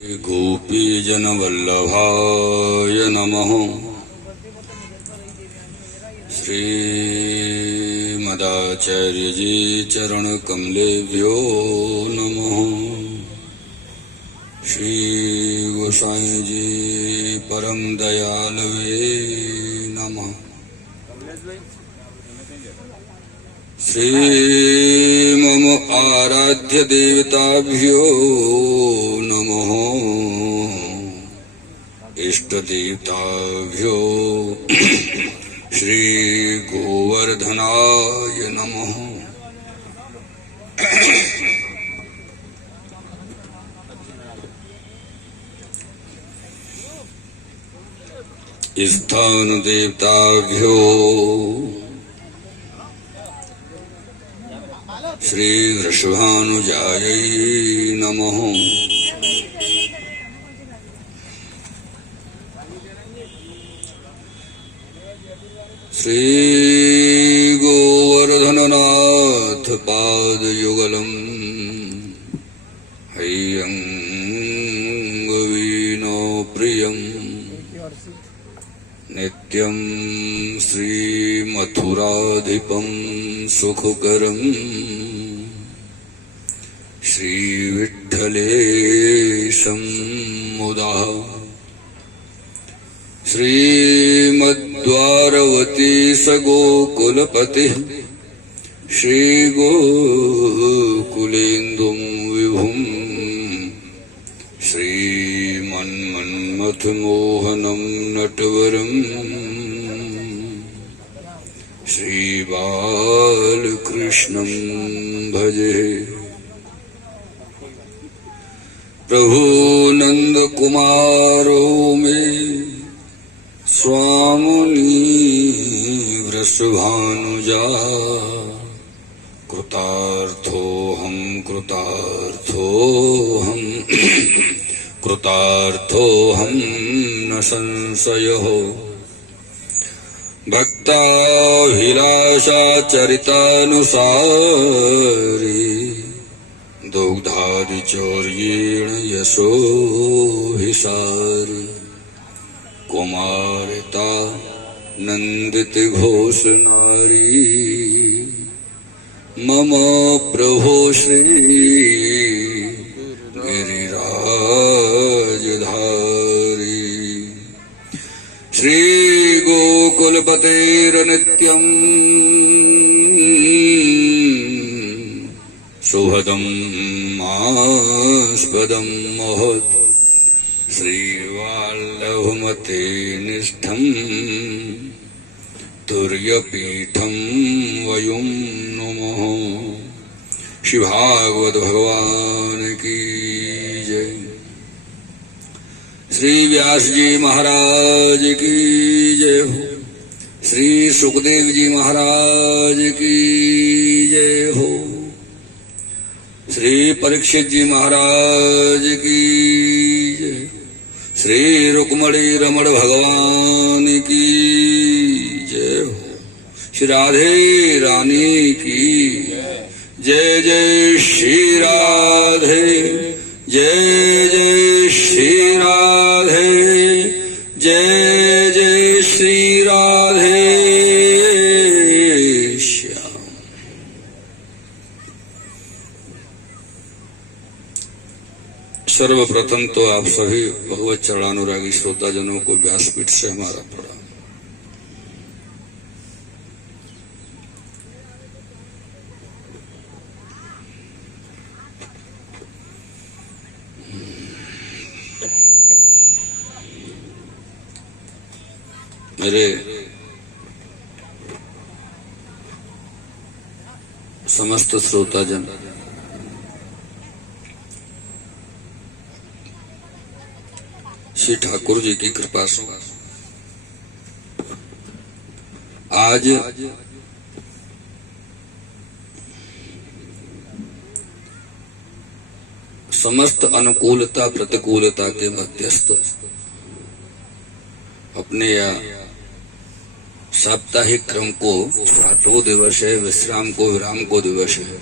गोपीजनवल्लभाय नमः। श्रीमदाचार्यजी चरणकमलेभ्यो नमः। श्री गोसाईजी परम दयालवे नमः। श्री मम आराध्य देवताभ्यो नमः। इष्ट देवताभ्यो श्री गोवर्धनाय नमः। स्थान देवताभ्यो श्री वृषभानुजायै नमः। श्री गोवर्धननाथ पादयुगलम् हैयंगवीनो प्रियम् नित्यं श्रीमथुराधिपं सुखकरम् श्रीविठ्ठलेशं मुदा। श्रीमद्द्वारवती सगोकुलपतिः श्रीगोकुलेन्दुं विभुम् श्रीमन्मन्मथमोहनं नटवरम् श्रीबालकृष्णं भजे। प्रभु नंदकुमारो मे स्वामिनी वृषभानुजा। कृतार्थोऽहं कृतार्थोऽहं न संशयः। भक्ताभिलाषाचरितानुसारी दुग्धादिचौर्येण यशोभिसारी। कुमारिता नंदित घोष नारी मम प्रभो श्री गिरिराजधारी। श्री गोकुलपतेर्नित्यम् शुभदं मास्पदं महत्। श्रीवल्लभमते निष्ठं तुर्यपीठं वयं नमः। श्री भागवत भगवान की जय। श्री व्यास जी महाराज की जय हो। श्री सुखदेव जी महाराज की जय हो। श्री परीक्षित जी महाराज की जय। श्री रुक्मणी रमण भगवान की जय हो। श्री राधे रानी की जय। जय श्री राधे, जय जय श्री राधे, जय जय श्री राधे श्याम। सर्वप्रथम तो आप सभी भगवत चरणानुरागी श्रोताजनों को व्यासपीठ से हमारा प्रणाम। मेरे समस्त श्रोताजन, श्री ठाकुर जी की कृपा से आज समस्त अनुकूलता प्रतिकूलता के मध्यस्थ अपने या साप्ताहिक क्रम को 8वां दिवस है, विश्राम को विराम को दिवस है।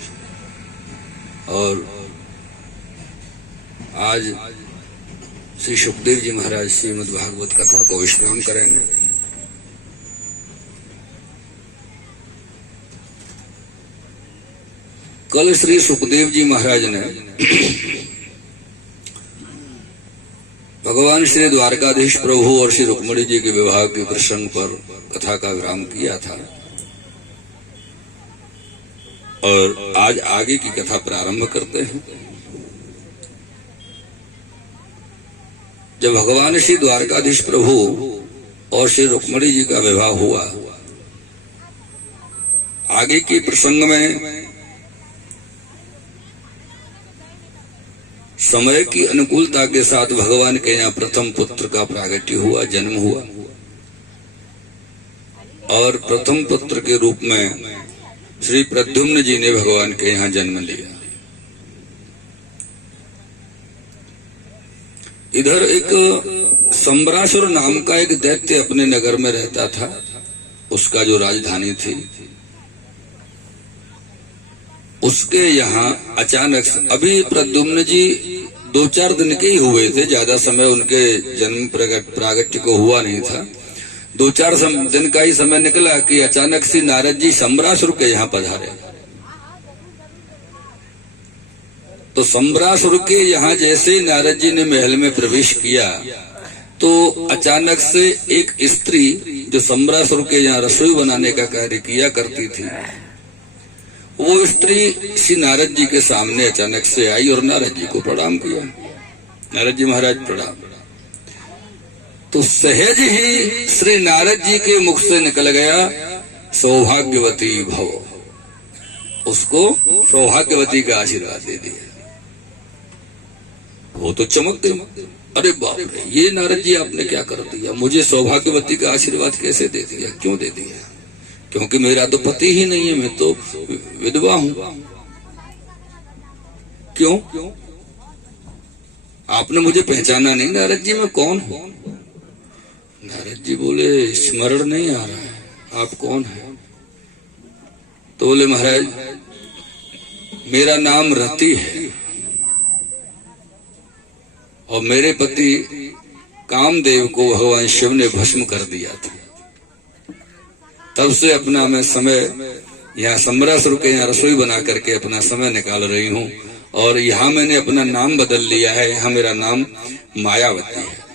और आज श्री सुखदेव जी महाराज श्रीमद् भागवत कथा को विश्राम करेंगे। कल श्री सुखदेव जी महाराज ने भगवान श्री द्वारकाधीश प्रभु और श्री रुक्मिणी जी के विवाह के प्रसंग पर कथा का विराम किया था और आज आगे की कथा प्रारंभ करते हैं। जब भगवान श्री द्वारकाधीश प्रभु और श्री रुक्मिणी जी का विवाह हुआ, आगे के प्रसंग में समय की अनुकूलता के साथ भगवान के यहाँ प्रथम पुत्र का प्रागट्य हुआ, जन्म हुआ और प्रथम पुत्र के रूप में श्री प्रद्युम्न जी ने भगवान के यहाँ जन्म लिया। इधर एक सम्रासुर नाम का एक दैत्य अपने नगर में रहता था, उसका जो राजधानी थी, उसके यहाँ अचानक अभी प्रद्युम्न जी 2-4 दिन के ही हुए थे, ज्यादा समय उनके जन्म प्रागट्य को हुआ नहीं था। 2-4 दिन का ही समय निकला कि अचानक से नारद जी सम्रासुर के यहाँ पधारे। तो सम्रासुर के यहाँ जैसे नारद जी ने महल में प्रवेश किया तो अचानक से एक स्त्री जो सम्रासुर के यहाँ रसोई बनाने का कार्य किया करती थी, वो स्त्री श्री नारद जी के सामने अचानक से आई और नारद जी को प्रणाम किया। नारद जी महाराज प्रणाम। तो सहज ही श्री नारद जी के मुख से निकल गया सौभाग्यवती भव, उसको सौभाग्यवती का आशीर्वाद दे दिया। वो तो चमक गई, अरे बाप रे, ये नारद जी आपने क्या कर दिया, मुझे सौभाग्यवती का आशीर्वाद कैसे दे दिया, क्यों दे दिया? क्योंकि मेरा तो पति ही नहीं है, मैं तो विधवा हूं। क्यों? आपने मुझे पहचाना नहीं नारद जी, मैं कौन हूं? नारद जी बोले स्मरण नहीं आ रहा है, आप कौन है? तो बोले महाराज मेरा नाम रति है और मेरे पति कामदेव को भगवान शिव ने भस्म कर दिया था, तब से अपना मैं समय यहाँ सम्रासुर के यहाँ रसोई बना करके अपना समय निकाल रही हूँ और यहाँ मैंने अपना नाम बदल लिया है, यहाँ मेरा नाम मायावती है।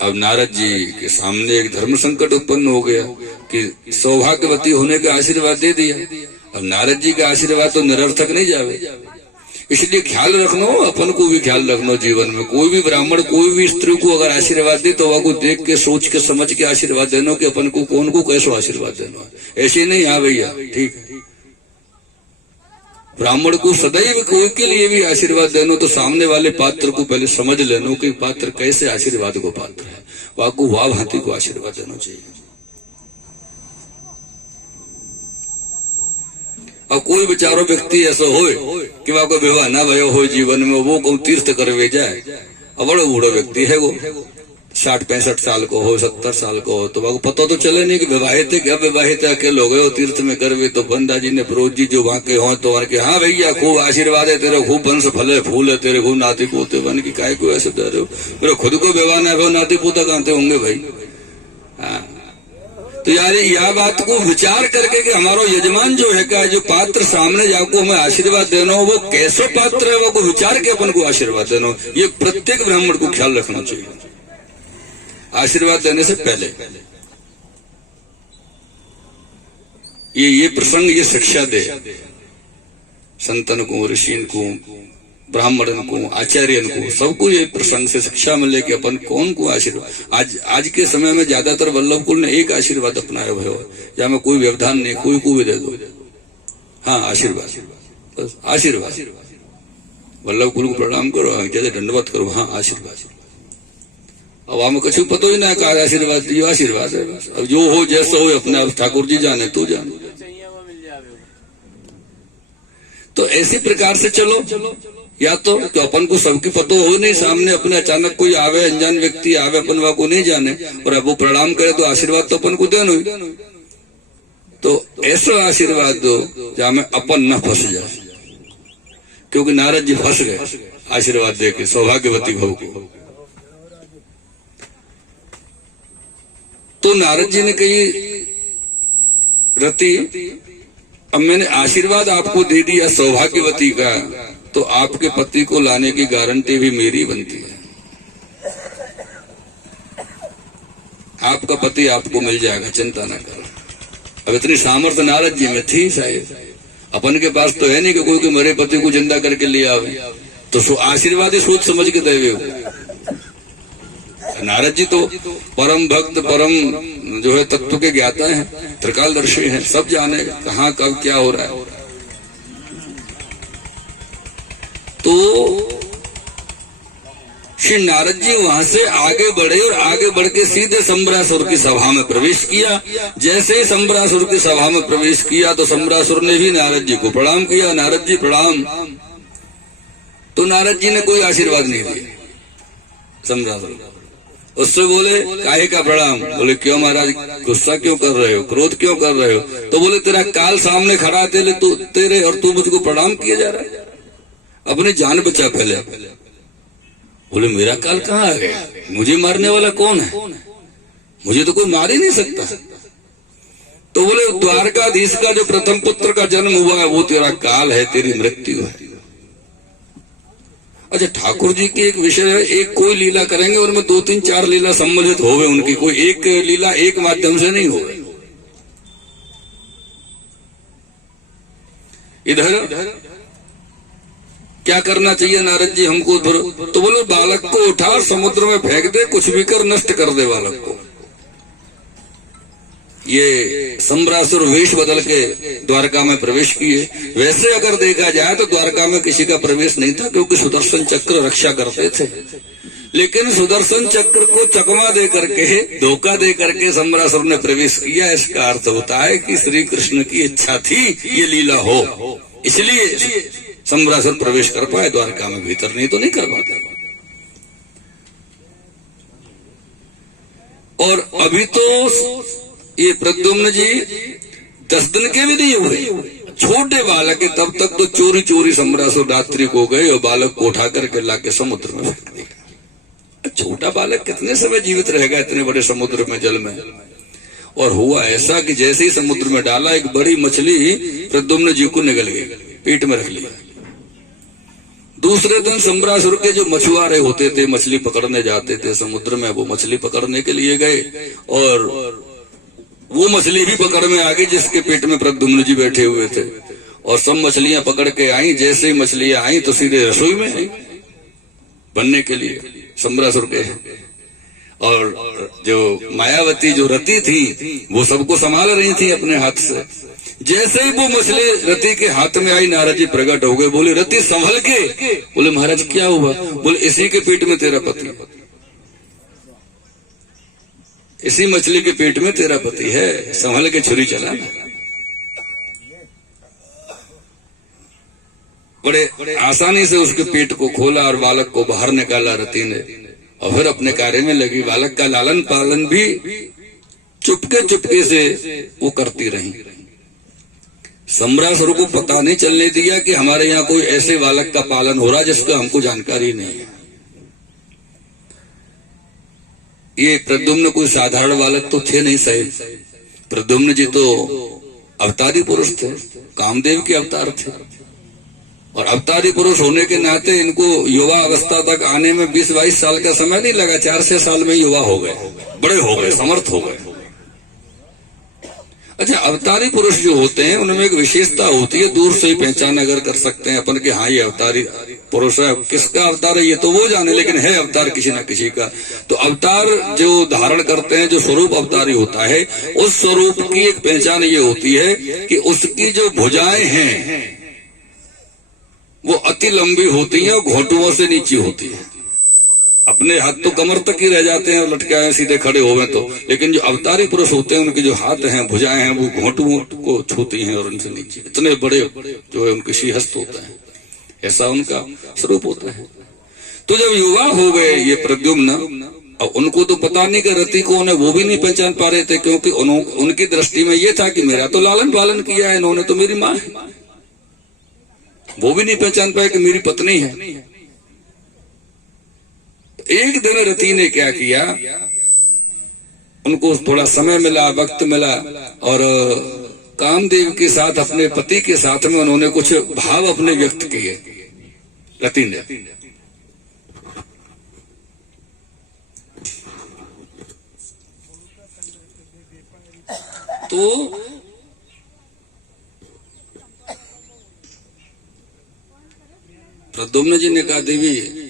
अब नारद जी के सामने एक धर्म संकट उत्पन्न हो गया कि सौभाग्यवती होने का आशीर्वाद दे दिया, अब नारद जी का आशीर्वाद तो निरर्थक नहीं जावे, इसलिए ख्याल रखनो, अपन को भी ख्याल रखनो। जीवन में कोई भी ब्राह्मण कोई भी स्त्री को अगर आशीर्वाद दे तो वह को देख के सोच के समझ के आशीर्वाद देनो कि अपन को कौन को कैसो आशीर्वाद देनो, ऐसे नहीं। हाँ भैया ठीक है, ब्राह्मण को सदैव कोई के लिए भी आशीर्वाद देनो तो सामने वाले पात्र को पहले समझ लेनो कि पात्र कैसे आशीर्वाद को पात्र है, वह को वाह भांति को आशीर्वाद देना चाहिए। और कोई बेचारो व्यक्ति ऐसा हो कि वह को विवाह ना भयो हो जीवन में, वो को तीर्थ करवे जाए, और बड़ो बूढ़ो व्यक्ति है, वो 60-65 साल को हो, 70 साल को हो, तो वह को पता तो चले नहीं कि विवाहित है क्या विवाहित है, अकेले हो गए तीर्थ में करवे। तो पंडा जी ने फिरोज जी जो वहां के हो तो वहां के हाँ भैया खूब आशीर्वाद है तेरे, खूब वंश फले फूल है तेरे, खूब नाती पोते बन की काय को ऐसे दे रहे हो, मेरे खुद को विवाह ना हो, नाती पोता कहते होंगे भाई। हाँ तो यार यह बात को विचार करके कि हमारो यजमान जो है क्या, जो पात्र सामने जाको हमें आशीर्वाद देना हो वो कैसे पात्र है, वो को विचार के अपन को आशीर्वाद देना हो, ये प्रत्येक ब्राह्मण को ख्याल रखना चाहिए आशीर्वाद देने से पहले। ये प्रसंग ये शिक्षा दे संतन को, ऋषि को, ब्राह्मणन को, आचार्यन को, सबको ये प्रसंग से शिक्षा मिले कि अपन कौन को आशीर्वाद। आज के समय में ज्यादातर वल्लभ कुल ने एक आशीर्वाद अपनाया भयो, जहाँ में कोई व्यवधान नहीं, कोई को भी दे दो, हाँ आशीर्वाद, बस आशीर्वाद। वल्लभ कुल को प्रणाम करो, जैसे दंडवत करो, हाँ आशीर्वाद। अब हमें कुछ पता ही ना कहा आशीर्वाद दियो, आशीर्वाद है बस। अब जो हो जैसा हो अपना ठाकुर जी जाने, तू जाने। तो ऐसी प्रकार से चलो, या तो अपन को सबकी पतो हो नहीं, सामने अपने अचानक कोई आवे, अनजान व्यक्ति आवे, अपन वह को नहीं जाने और अब वो प्रणाम करे तो आशीर्वाद तो अपन को देना ही। तो ऐसा आशीर्वाद दो जहाँ में अपन न फंस जाए क्योंकि नारद जी फंस गए आशीर्वाद देके सौभाग्यवती भव को। तो नारद जी ने कही, रति अब मैंने आशीर्वाद आपको दे दिया सौभाग्यवती का, तो आपके पति को लाने की गारंटी भी मेरी बनती है। आपका पति आपको मिल जाएगा, चिंता ना करो। अब इतनी सामर्थ्य नारद जी में थी शायद, अपन के पास तो है नहीं कि कोई के मरे पति को जिंदा करके ले आवे, तो आशीर्वाद ही सोच समझ के देवे हो। नारद जी तो परम भक्त, परम जो है तत्व के ज्ञाता हैं, त्रिकालदर्शी हैं, सब जाने कहाँ कब क्या हो रहा है। तो श्री नारद जी वहां से आगे बढ़े और आगे बढ़ के सीधे संबरासुर की सभा में प्रवेश किया। जैसे ही संबरासुर की सभा में प्रवेश किया तो संबरासुर ने भी नारद जी को प्रणाम किया, नारद जी प्रणाम। तो नारद जी ने कोई आशीर्वाद नहीं दिया। संबरासुर उससे बोले, काहे का प्रणाम? बोले, क्यों महाराज, गुस्सा क्यों कर रहे हो, क्रोध क्यों कर रहे हो? तो बोले, तेरा काल सामने खड़ा है, तेरे और तू मुझको प्रणाम किया जा रहा है, अपनी जान बचा पहले। बोले, मेरा काल कहाँ आ गया, मुझे मारने वाला कौन है, मुझे तो कोई मार ही नहीं सकता। तो बोले, द्वारकाधीश का जो प्रथम पुत्र का जन्म हुआ है वो तेरा काल है, तेरी मृत्यु है। अच्छा, ठाकुर जी की एक विषय है, एक कोई लीला करेंगे और में 2-3-4 लीला सम्मिलित हो गए उनकी, कोई एक लीला एक माध्यम से नहीं हो गई। इधर क्या करना चाहिए नारद जी हमको? तो बोलो, बालक को उठा समुद्र में फेंक दे, कुछ भी कर नष्ट कर दे बालक को। ये संबरासुर वेश बदल के द्वारका में प्रवेश किए। वैसे अगर देखा जाए तो द्वारका में किसी का प्रवेश नहीं था, क्योंकि सुदर्शन चक्र रक्षा करते थे। लेकिन सुदर्शन चक्र को चकमा दे करके, धोखा दे करके संबरासुर ने प्रवेश किया। इसका अर्थ होता है कि श्री कृष्ण की इच्छा थी ये लीला हो, इसलिए संबरासुर प्रवेश कर पाए द्वारका में, भीतर नहीं तो नहीं कर पाते। और अभी तो ये प्रद्युम्न जी 10 दिन के भी नहीं हुए, छोटे बालक है, तब तक तो चोरी चोरी संबरासुर रात्रि को गए और बालक को उठा करके लाके समुद्र में फेंक दिया। छोटा बालक कितने समय जीवित रहेगा इतने बड़े समुद्र में, जल में? और हुआ ऐसा कि जैसे ही समुद्र में डाला, एक बड़ी मछली प्रद्युम्न जी को निगल गई, पेट में रख लिया। दूसरे दिन संबरासुर के जो मछुआरे होते थे, मछली पकड़ने जाते थे समुद्र में, वो मछली पकड़ने के लिए गए और वो मछली भी पकड़ में आ गई जिसके पेट में प्रद्युम्न जी बैठे हुए थे। और सब मछलियां पकड़ के आई। जैसे ही मछलियां आई तो सीधे रसोई में आई बनने के लिए संबरासुर के। और जो मायावती जो रति थी वो सबको संभाल रही थी अपने हाथ से। जैसे ही वो मछली रति के हाथ में आई, नारद जी प्रकट हो गए। बोले, रति संभल के। बोले, महाराज क्या हुआ? बोले, इसी के पेट में तेरा पति, इसी मछली के पेट में तेरा पति है, संभल के छुरी चलाना। बड़े आसानी से उसके पेट को खोला और बालक को बाहर निकाला रति ने, और फिर अपने कार्य में लगी। बालक का लालन पालन भी चुपके से वो करती रही। संबरासुर को पता नहीं चलने दिया कि हमारे यहाँ कोई ऐसे बालक का पालन हो रहा जिसका हमको जानकारी नहीं है। ये प्रद्युम्न कोई साधारण बालक तो थे नहीं साहिब। प्रद्युम्न जी तो अवतारी पुरुष थे, कामदेव के अवतार थे। और अवतारी पुरुष होने के नाते इनको युवा अवस्था तक आने में 20-22 साल का समय नहीं लगा। 4-6 साल में युवा हो गए, बड़े हो गए, समर्थ हो गए। अच्छा, अवतारी पुरुष जो होते हैं उनमें एक विशेषता होती है, दूर से ही पहचान अगर कर सकते हैं अपन के हाँ ये अवतारी पुरुष है। किसका अवतार है ये तो वो जाने, लेकिन है अवतार किसी न किसी का। तो अवतार जो धारण करते हैं, जो स्वरूप अवतारी होता है, उस स्वरूप की एक पहचान ये होती है कि उसकी जो भुजाएं हैं वो अति लंबी होती हैं और घोटुओं से नीचे होती है। अपने हाथ तो कमर तक ही रह जाते हैं लटकाए सीधे खड़े हो गए तो, लेकिन जो अवतारी पुरुष होते हैं उनके जो हाथ हैं, भुजाएं हैं, वो घोटुओं को छूती हैं और उनसे नीचे इतने बड़े जो है उनके श्रीहस्त होता है, ऐसा उनका स्वरूप होता है। तो जब युवा हो गए ये प्रद्युम्न, और उनको तो पता नहीं कि रति कौन है, वो भी नहीं पहचान पा रहे थे, क्योंकि उनकी दृष्टि में ये था कि मेरा तो लालन पालन किया है इन्होंने, तो मेरी माँ है। वो भी नहीं पहचान पाए कि मेरी पत्नी है। एक दिन रति ने क्या किया, उनको थोड़ा समय मिला, वक्त मिला, और कामदेव के साथ, अपने पति के साथ में उन्होंने कुछ भाव अपने व्यक्त किए रति ने। तो प्रद्युम्न जी ने कहा, देवी